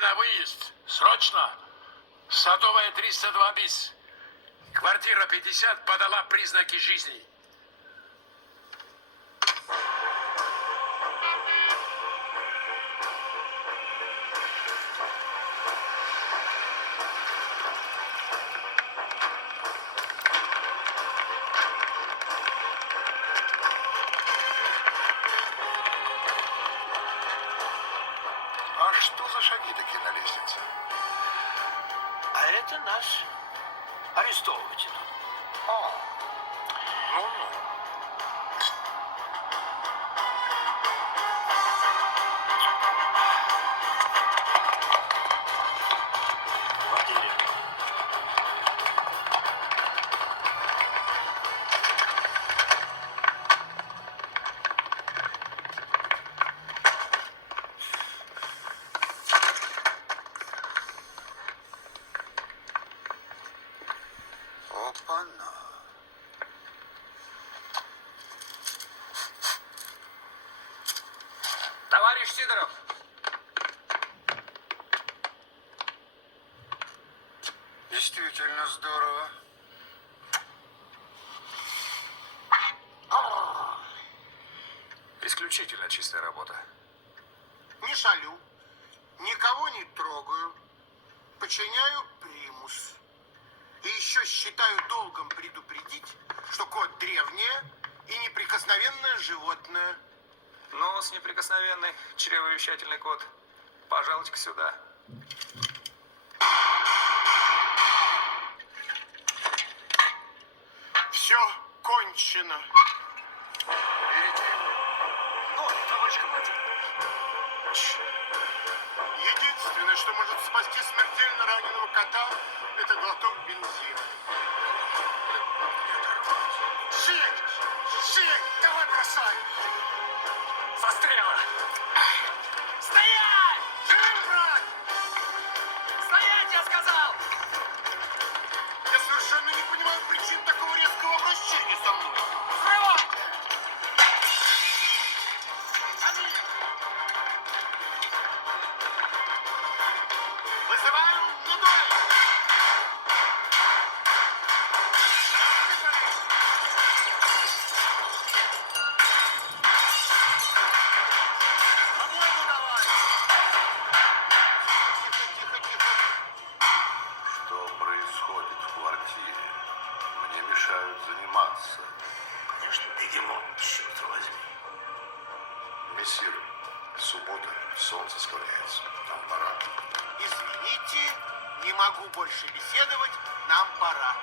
на выезд. Срочно. Садовая 302 bis. Квартира 50 подала признаки жизни. А что за шаги такие на лестнице? А это нас арестовывать идут. О, ну-ну. Водили. Опа-на. Товарищ Сидоров. Действительно здорово. Исключительно чистая работа. Не шалю, никого не трогаю, подчиняю примус. И еще считаю долгом предупредить, что кот древнее и неприкосновенное животное. Нос неприкосновенный, чревовещательный кот. Пожалуйте-ка сюда. Все кончено. Ну, товарищ командир. Единственное, что может спасти смертельно раненого кота, это глоток бензина. Жень! Жень! Давай бросай! Застрело! Стоять! Живым, брат! Стоять, я сказал! Я совершенно не понимаю причин такого резкого обращения со мной. Взрывай! Вызываю на дуэль! По-моему, давай! Тихо, тихо, тихо. Что происходит в квартире? Мне мешают заниматься. Конечно, бегемот, черт возьми. Мессир, суббота, солнце склоняется. Нам пора. Извините, не могу больше беседовать, нам пора.